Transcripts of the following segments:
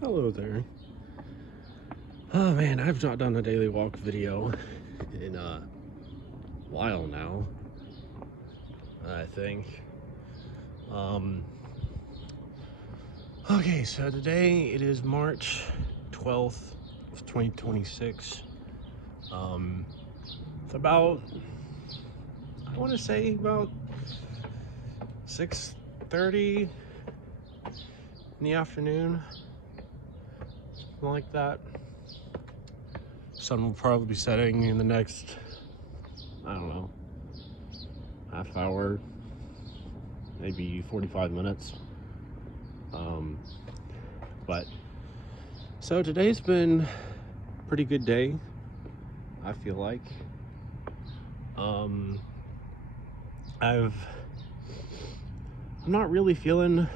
Hello there. Oh man, I've not done a daily walk video in a while now, I think. Um, okay, so today it is March 12th of 2026. It's about, I want to say about 6:30 in the afternoon, something like that. Sun will probably be setting in the next, I don't know, half hour, maybe 45 minutes. But so today's been a pretty good day, I feel like. I'm not really feeling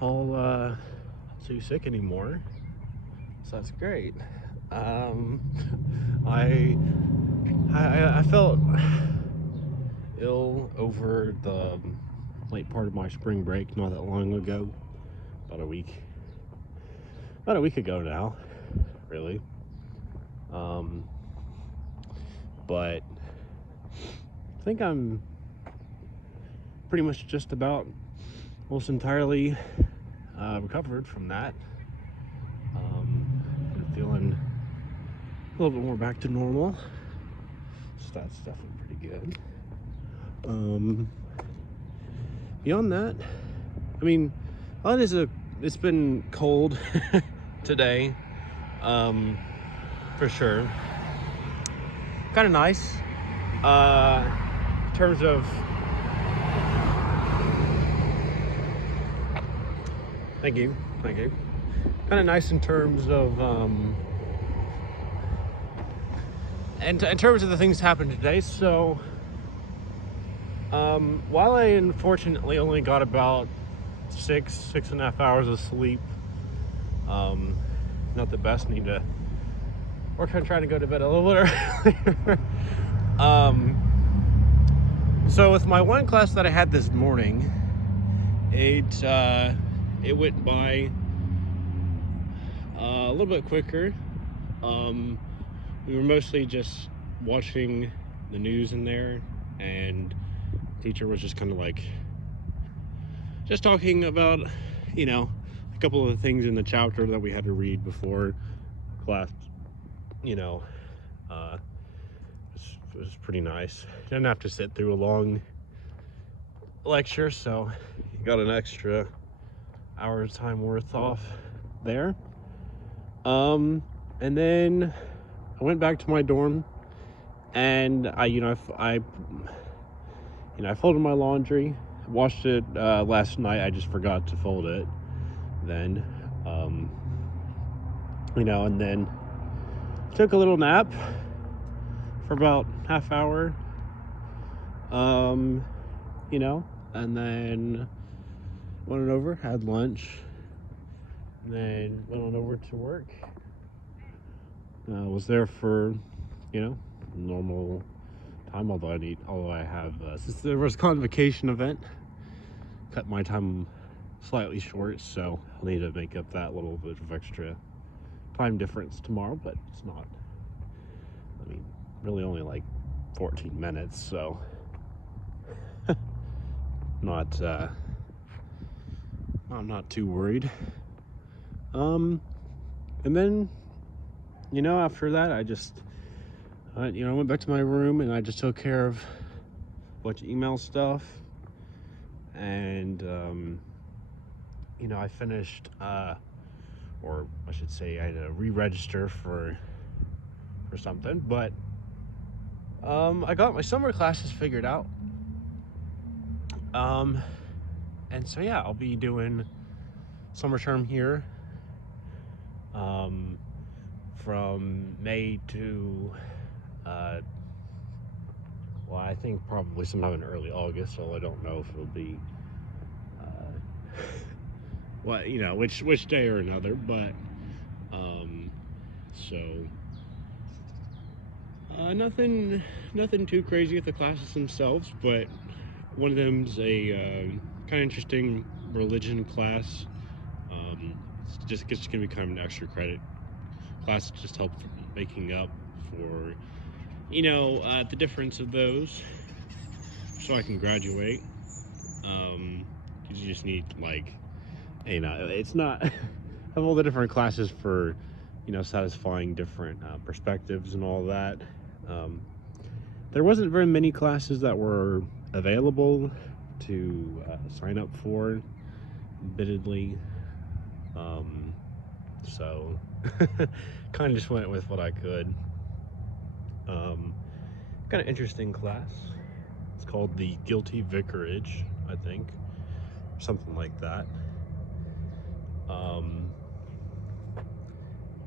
all too sick anymore, so that's great. I felt ill over the late part of my spring break not that long ago, about a week ago now, really. But I think I'm pretty much just about almost entirely recovered from that. I'm feeling a little bit more back to normal, so that's definitely pretty good. Beyond that, I mean, it's been cold today, for sure. Kind of nice, in terms of, thank you. Kind of nice in terms of, and in terms of the things that happened today. So, while I unfortunately only got about 6.5 hours of sleep, not the best. Need to work on trying to go to bed a little bit earlier. So with my one class that I had this morning, it went by a little bit quicker. We were mostly just watching the news in there, and the teacher was just kind of like just talking about, a couple of the things in the chapter that we had to read before class. It was pretty nice. Didn't have to sit through a long lecture, so you got an extra hour's time worth off there. And then I went back to my dorm, and I folded my laundry. I washed it last night. I just forgot to fold it then. And then took a little nap for about half hour. And then went on over, had lunch, and then went on over to work. Was there for, normal time, although I have, since there was a convocation event, cut my time slightly short, so I'll need to make up that little bit of extra time difference tomorrow, but it's not, really only like 14 minutes, so I'm not too worried. And then, after that, I just, I went back to my room and I just took care of a bunch of email stuff. And, I finished, or I should say I had to re-register for something, but, I got my summer classes figured out. And so, yeah, I'll be doing summer term here, from May to, I think probably sometime in early August, so I don't know if it'll be, which day or another, but, so, nothing too crazy with the classes themselves, but one of them's a kind of interesting religion class. It's just gonna be kind of an extra credit class to just help making up for, the difference of those, so I can graduate. 'Cause you just need, like, it's not have all the different classes for, satisfying different perspectives and all that. Um, there wasn't very many classes that were available to sign up for, admittedly. So kind of just went with what I could. Kind of interesting class. It's called the Guilty Vicarage, I think, something like that.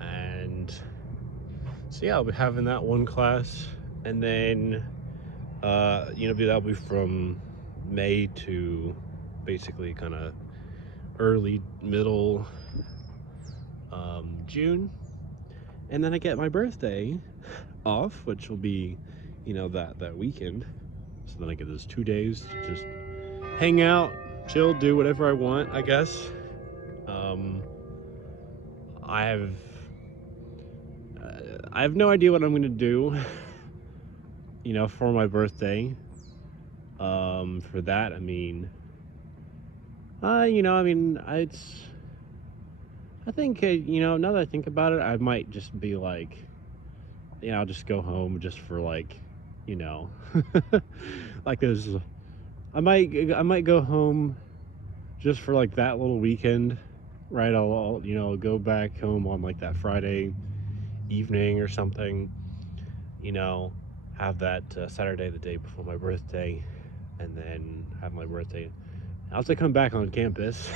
And so yeah, I'll be having that one class, and then that'll be from May to basically kind of early middle June, and then I get my birthday off, which will be that weekend. So then I get those 2 days to just hang out, chill, do whatever I want, I guess. I have I have no idea what I'm gonna do, for my birthday. For that, I think, now that I think about it, I might just be like, I'll just go home just for like, you know, like this. I might go home just for like that little weekend, right? I'll go back home on like that Friday evening or something, have that Saturday, the day before my birthday, and then have my birthday. I'll have to come back on campus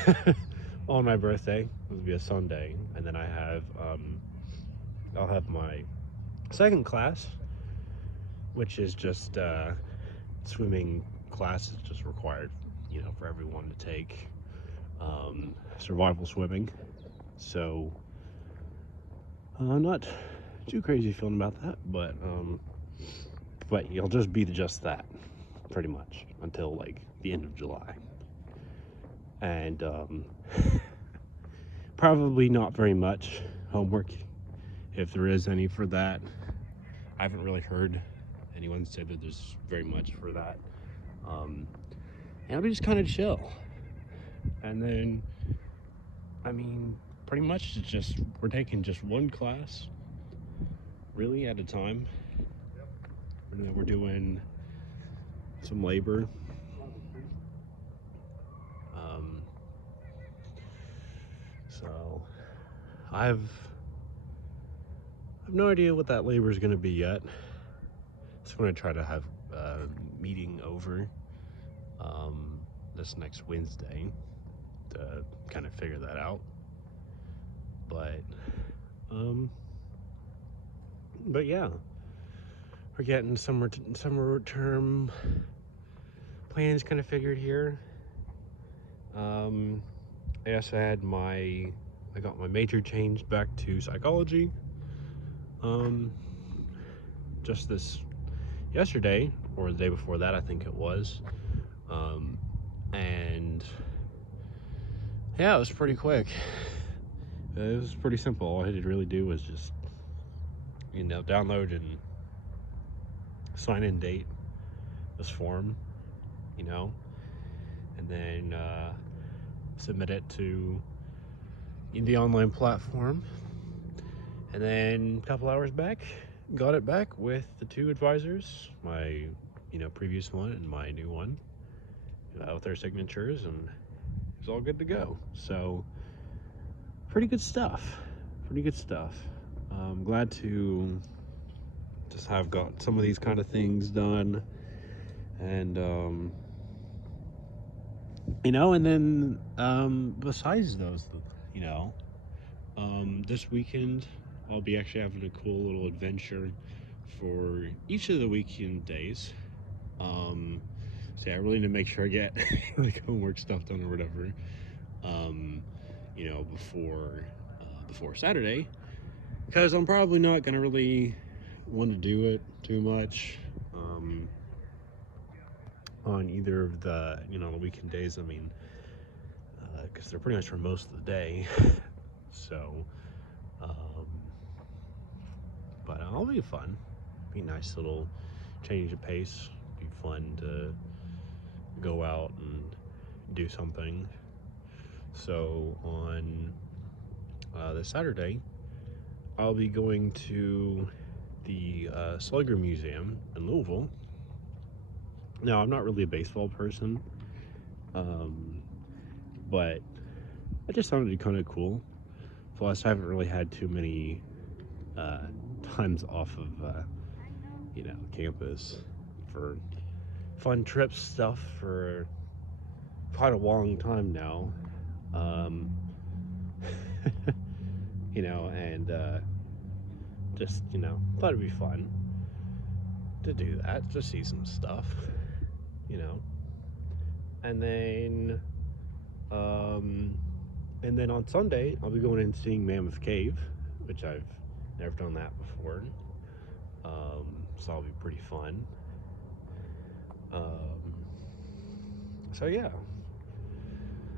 on my birthday. It'll be a Sunday, and then I'll have my second class, which is just swimming class. Is just required, for everyone to take, survival swimming. So I'm not too crazy feeling about that, but you'll just be just that, pretty much, until like the end of July. And probably not very much homework, if there is any, for that. I haven't really heard anyone say that there's very much for that. And I'll be just kind of chill. And then, pretty much it's just, we're taking just one class, really, at a time. And then we're doing some labor. So I've no idea what that labor is going to be yet. So I'm going to try to have a meeting over this next Wednesday to kind of figure that out. But yeah, we're getting summer term plans kind of figured here. I guess I got my major changed back to psychology. Just yesterday, or the day before that, I think it was. And yeah, it was pretty quick. It was pretty simple. All I had to really do was just, download and sign in date this form, and then submit it to the online platform. And then a couple hours back, got it back with the two advisors, my previous one and my new one, with their signatures, and it was all good to go. So pretty good stuff. I'm glad to just have got some of these kind of things done. And and then besides those, this weekend I'll be actually having a cool little adventure for each of the weekend days. So yeah, I really need to make sure I get like homework stuff done or whatever, before Saturday, because I'm probably not gonna really want to do it too much on either of the the weekend days. because they're pretty much for most of the day. So, but it'll be fun. Be a nice little change of pace. Be fun to go out and do something. So on this Saturday, I'll be going to the Slugger Museum in Louisville. Now, I'm not really a baseball person, but it just sounded kind of cool. Plus, I haven't really had too many times off of, campus for fun trips stuff for quite a long time now. And just, thought it'd be fun to do that, to see some stuff, And then on Sunday, I'll be going and seeing Mammoth Cave, which I've never done that before. So that'll be pretty fun. So yeah,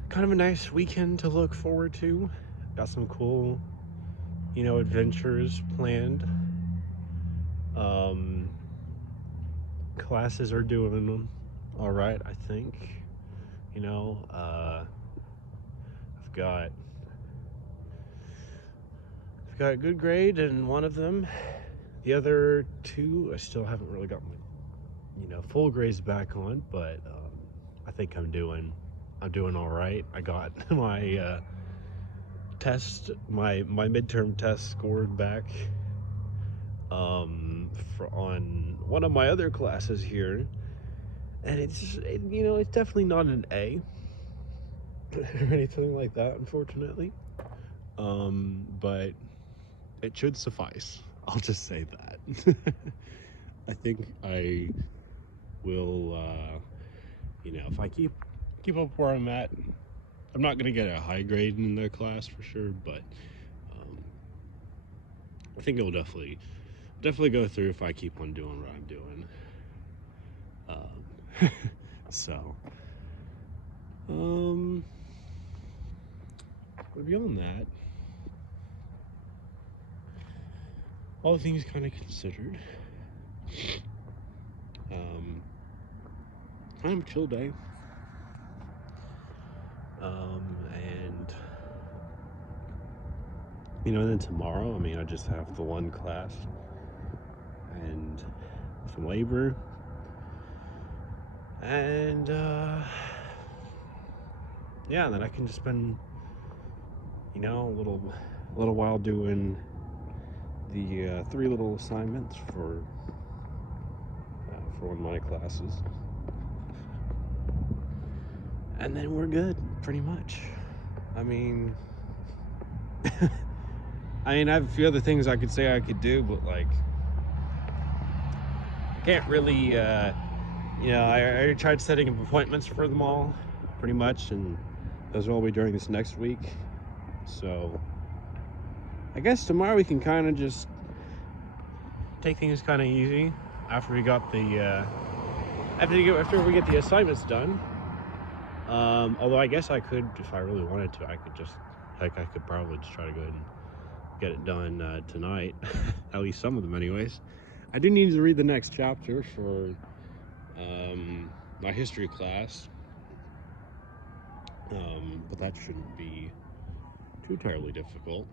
kind of a nice weekend to look forward to. Got some cool, adventures planned. Classes are doing all right, I think. I've got a good grade in one of them. The other two, I still haven't really got my, full grades back on, but I think I'm doing all right. I got my test, my midterm test scored back on one of my other classes here, and it's definitely not an A or anything like that, unfortunately. But it should suffice. I'll just say that. I think I will, if I keep up where I'm at, I'm not going to get a high grade in the class for sure, but I think it will definitely go through if I keep on doing what I'm doing. So, but beyond that, all things kind of considered, kind of a chill day. And then tomorrow, I just have the one class and some labor, and then I can just spend a little while doing the 3 little assignments for one of my classes, and then we're good, pretty much. I have a few other things I could say I could do, but I can't really, I already tried setting up appointments for them all, pretty much, and those will all be during this next week. So I guess tomorrow we can kind of just take things kind of easy after we get the assignments done. Although I guess I could, if I really wanted to, I could probably just try to go ahead and get it done tonight. At least some of them anyways. I do need to read the next chapter for my history class, but that shouldn't be too terribly difficult.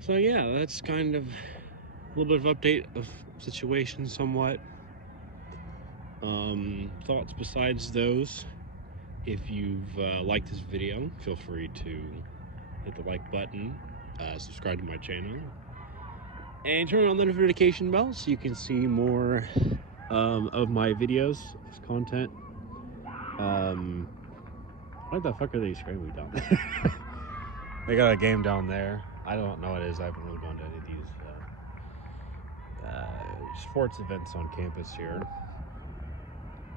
So yeah, that's kind of a little bit of update of situation somewhat. Thoughts besides those, if you've liked this video, feel free to hit the like button, subscribe to my channel, and turn on the notification bell so you can see more of my videos, this content. What the fuck are they screaming down there? They got a game down there. I don't know what it is. I haven't really gone to any of these sports events on campus here.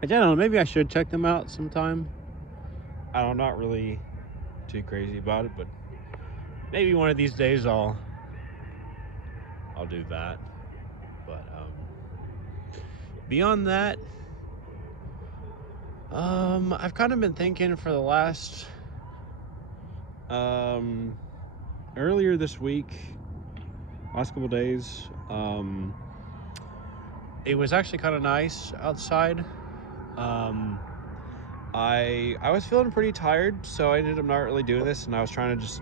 I don't know, maybe I should check them out sometime. I'm not really too crazy about it, but maybe one of these days I'll do that. But beyond that, I've kind of been thinking for the last, earlier this week, last couple days, it was actually kind of nice outside. Um, I was feeling pretty tired, so I ended up not really doing this, and I was trying to just,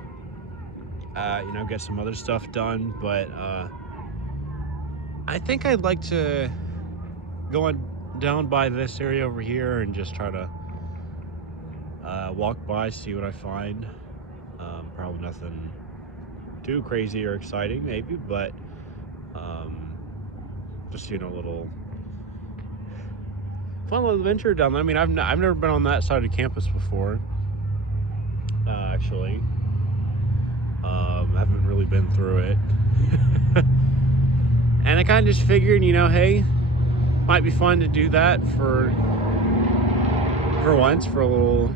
get some other stuff done. But I think I'd like to go on down by this area over here and just try to walk by, see what I find. Probably nothing too crazy or exciting, maybe, but just a little fun little adventure down there. I mean, I've never been on that side of campus before. Actually, I haven't really been through it, and I kind of just figured, hey, might be fun to do that for once, for a little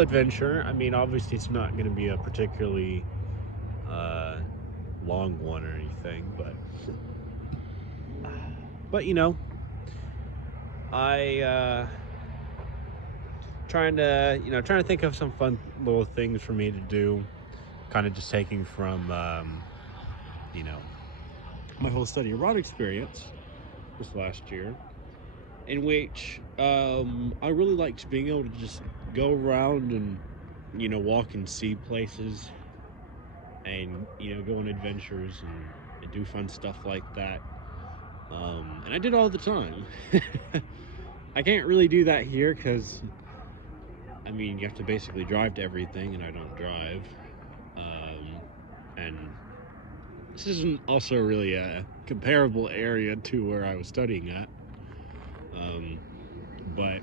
adventure. I mean, obviously, it's not going to be a particularly long one or anything, but I trying to think of some fun little things for me to do, kind of just taking from my whole study abroad experience this last year, in which I really liked being able to just go around and walk and see places, and go on adventures and do fun stuff like that. And I did all the time. I can't really do that here because, I mean, you have to basically drive to everything, and I don't drive. And this isn't also really a comparable area to where I was studying at. But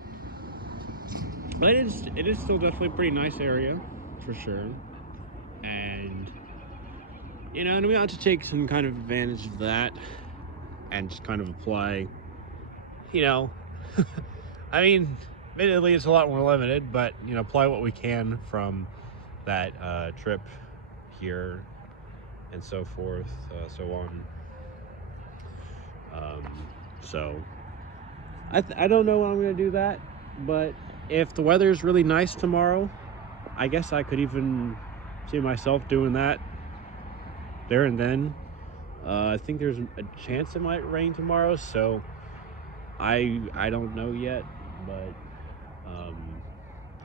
it is still definitely a pretty nice area, for sure. And, and we ought to take some kind of advantage of that and just kind of apply, I mean, admittedly, it's a lot more limited, but, apply what we can from that trip here and so forth, so on. So I don't know when I'm going to do that, but if the weather is really nice tomorrow, I guess I could even see myself doing that there and then. I think there's a chance it might rain tomorrow, so I don't know yet, but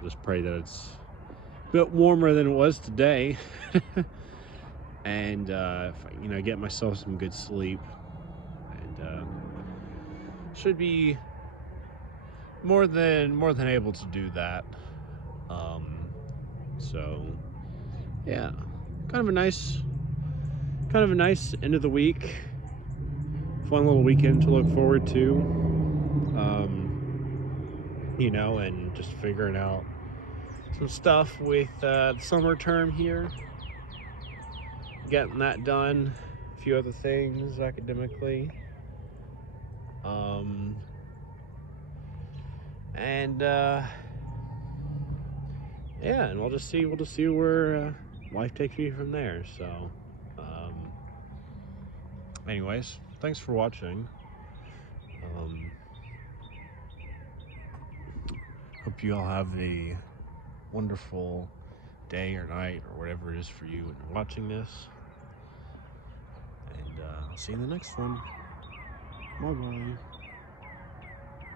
just pray that it's a bit warmer than it was today. And if I, get myself some good sleep, and should be more than able to do that. So yeah, kind of a nice end of the week, fun little weekend to look forward to. And just figuring out some stuff with the summer term here, getting that done, a few other things academically, and yeah, and we'll just see where life takes me from there. So anyways, thanks for watching. Hope you all have a wonderful day or night or whatever it is for you when you're watching this. And I'll see you in the next one. Bye-bye.